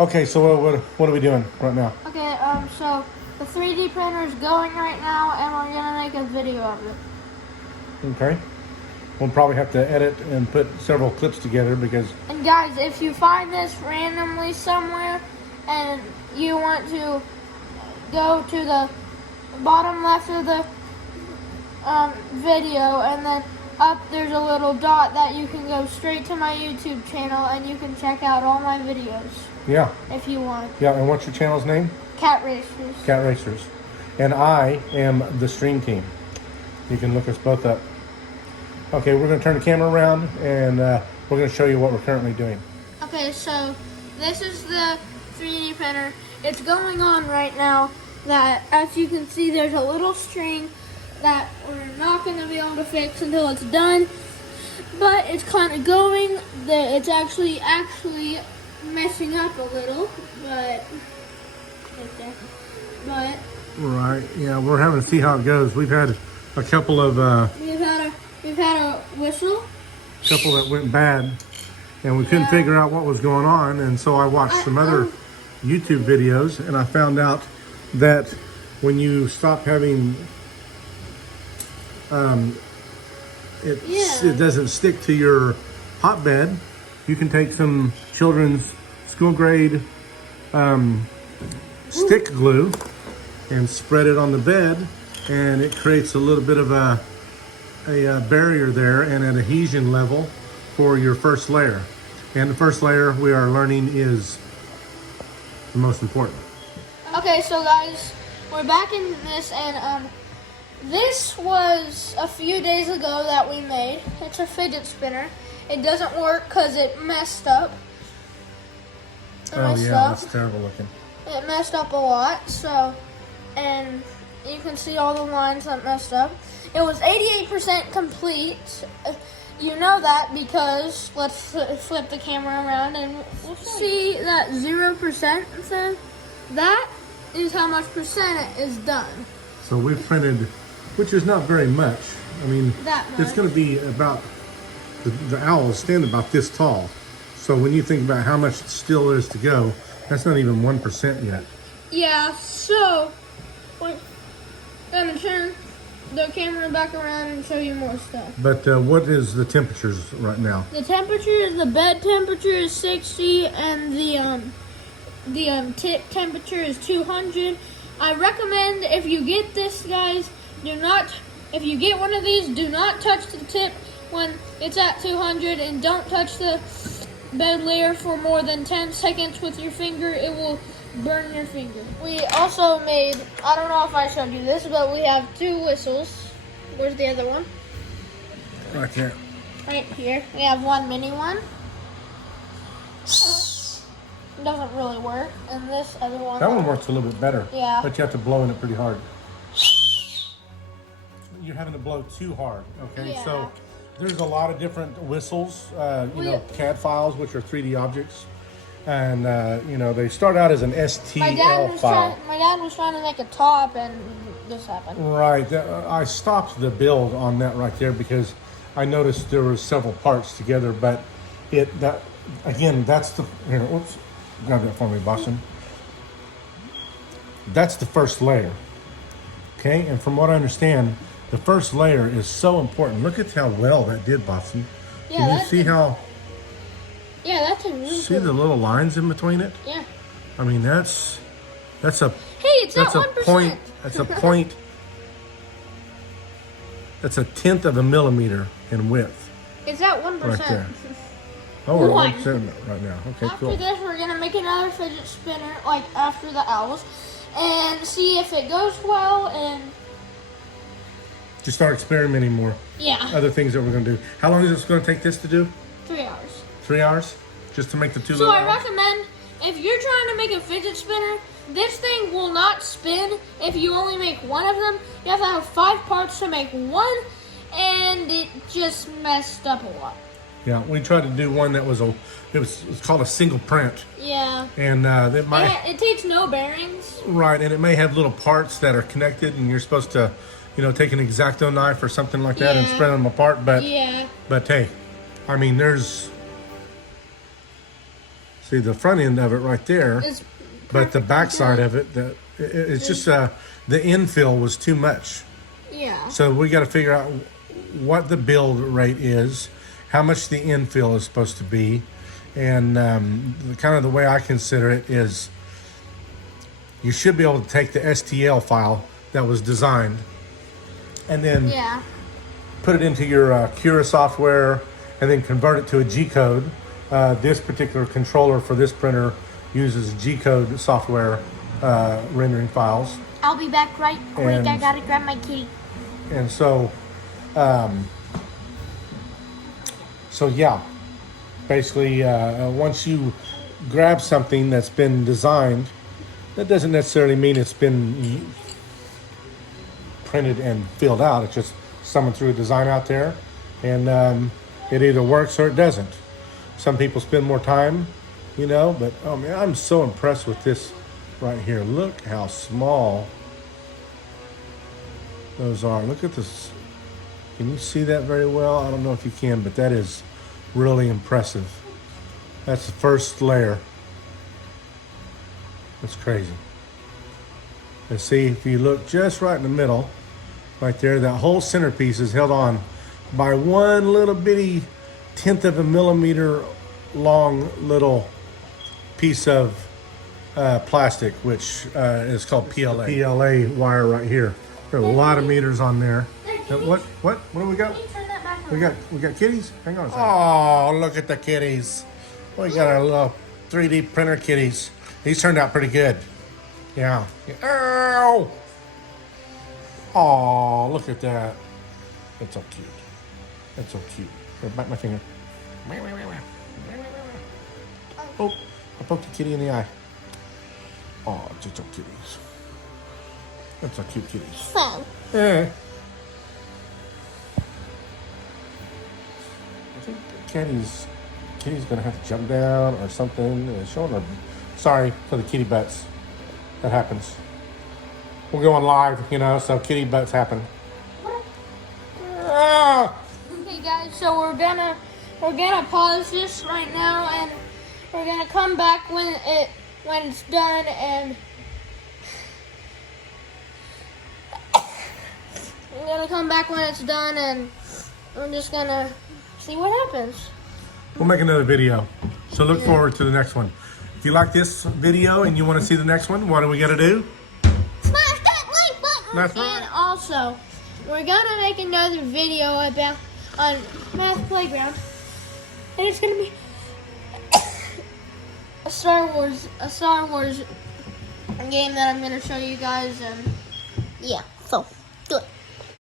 Okay, so what are we doing right now? Okay, so the 3D printer is going right now, and we're gonna make a video of it. Okay. We'll probably have to edit and put several clips together because... And guys, if you find this randomly somewhere and you want to go to the bottom left of the video, and then up there's a little dot that you can go straight to my YouTube channel and you can check out all my videos. Yeah. If you want. Yeah, and what's your channel's name? Cat Racers. Cat Racers. And I am the stream team. You can look us both up. Okay, we're going to turn the camera around and we're going to show you what we're currently doing. Okay, so this is the 3D printer. It's going on right now. That, as you can see, there's a little string that we're not going to be able to fix until it's done. But it's kind of going. It's actually messing up a little, but right there. But right, yeah, we're having to see how it goes. We've had a couple of we've had a whistle. Couple that went bad, and we couldn't figure out what was going on, and so I watched some other YouTube videos, and I found out that when you stop having it doesn't stick to your hotbed, you can take some children's school grade stick glue and spread it on the bed, and it creates a little bit of a barrier there and an adhesion level for your first layer. And the first layer we are learning is the most important. Okay, so guys, we're back in this, and this was a few days ago that we made. It's a fidget spinner. It doesn't work because it messed up. That's terrible looking. It messed up a lot, so, and you can see all the lines that messed up. It was 88% complete. You know that because, let's flip the camera around and we'll see that 0% thing. That is how much percent it is done. So we've printed, which is not very much. I mean, it's going to be about, the owl is standing about this tall. So when you think about how much still is to go, that's not even 1% yet. Yeah, so we're going to turn the camera back around and show you more stuff. But what is the temperatures right now? The temperature, the bed temperature is 60, and the tip temperature is 200. I recommend, if you get this, guys, if you get one of these, do not touch the tip when it's at 200, and don't touch the bed layer for more than 10 seconds with your finger. It will burn your finger. We also made, I don't know if I showed you this, but we have 2 whistles. Where's the other one? Right there. Right here. We have one mini one. It doesn't really work. And this other one. That one works a little bit better. Yeah. But you have to blow in it pretty hard. You're having to blow too hard. Okay. Yeah. So there's a lot of different whistles. You know, CAD files, which are 3D objects. And, you know, they start out as an STL file. My dad was trying to make a top, and this happened. Right. I stopped the build on that right there because I noticed there were several parts together, but again, that's the, here, whoops, grab that for me, Boston. That's the first layer. Okay, and from what I understand, the first layer is so important. Look at how well that did, Boston. Yeah, can you see how? Yeah, that's a really see the little lines in between it? Yeah. I mean, that's a. Hey, it's not 1%. That's a point. That's a 1/10 of a millimeter in width. It's at 1%. Right there. Oh, we're 1% right now. Okay, after cool. this, we're gonna make another fidget spinner, like after the owls, and see if it goes well, and just start experimenting more. Yeah. Other things that we're gonna do. How long is this gonna take this to do? 3 hours. 3 hours? Just to make the 2 So little I recommend, if you're trying to make a fidget spinner, this thing will not spin if you only make one of them. You have to have 5 parts to make one, and it just messed up a lot. Yeah, we tried to do one that was it's called a single print. Yeah. And it takes no bearings. Right, and it may have little parts that are connected, and you're supposed to, you know, take an X-Acto knife or something like that and spread them apart. But hey, I mean, there's See the front end of it right there, It's but the perfectly back side good. of it, it's just the infill was too much. Yeah. So we got to figure out what the build rate is, how much the infill is supposed to be, and kind of the way I consider it is you should be able to take the STL file that was designed and then Yeah. put it into your Cura software and then convert it to a G-code. This particular controller for this printer uses G-code software rendering files. I'll be back right quick. And- I gotta grab my kitty. And so yeah, basically once you grab something that's been designed, that doesn't necessarily mean it's been printed and filled out. It's just someone threw a design out there, and it either works or it doesn't. Some people spend more time, you know, but oh man, I'm so impressed with this right here. Look how small those are. Look at this. Can you see that very well? I don't know if you can, but that is really impressive. That's the first layer. That's crazy. And see, if you look just right in the middle, right there, that whole centerpiece is held on by one little bitty 1/10 of a millimeter long little piece of plastic, which is called PLA. PLA wire right here. There are a lot of meters on there. What do we got? Turn that back We got kitties? Hang on a second. Oh, look at the kitties. We got our little 3D printer kitties. These turned out pretty good. Yeah. Ow! Oh, look at that. That's so cute. That's so cute. Here, bite my finger. Oh, I poked a kitty in the eye. Oh, just so kitties. That's so cute kitties. So, Yeah. I think Kitty's gonna have to jump down or something. Showing her. Sorry for the kitty butts. That happens. We're going live, you know, so kitty butts happen. Ah! okay, guys. So we're gonna pause this right now, and we're gonna come back when it's done, and we're gonna come back when it's done, and we're just gonna see what happens. We'll make another video. So look forward to the next one. If you like this video and you want to see the next one, what do we got to do? Smash that like button. That's And right. also, we're gonna make another video about on Math Playground, and it's gonna be a Star Wars game that I'm gonna show you guys, and yeah, so do it.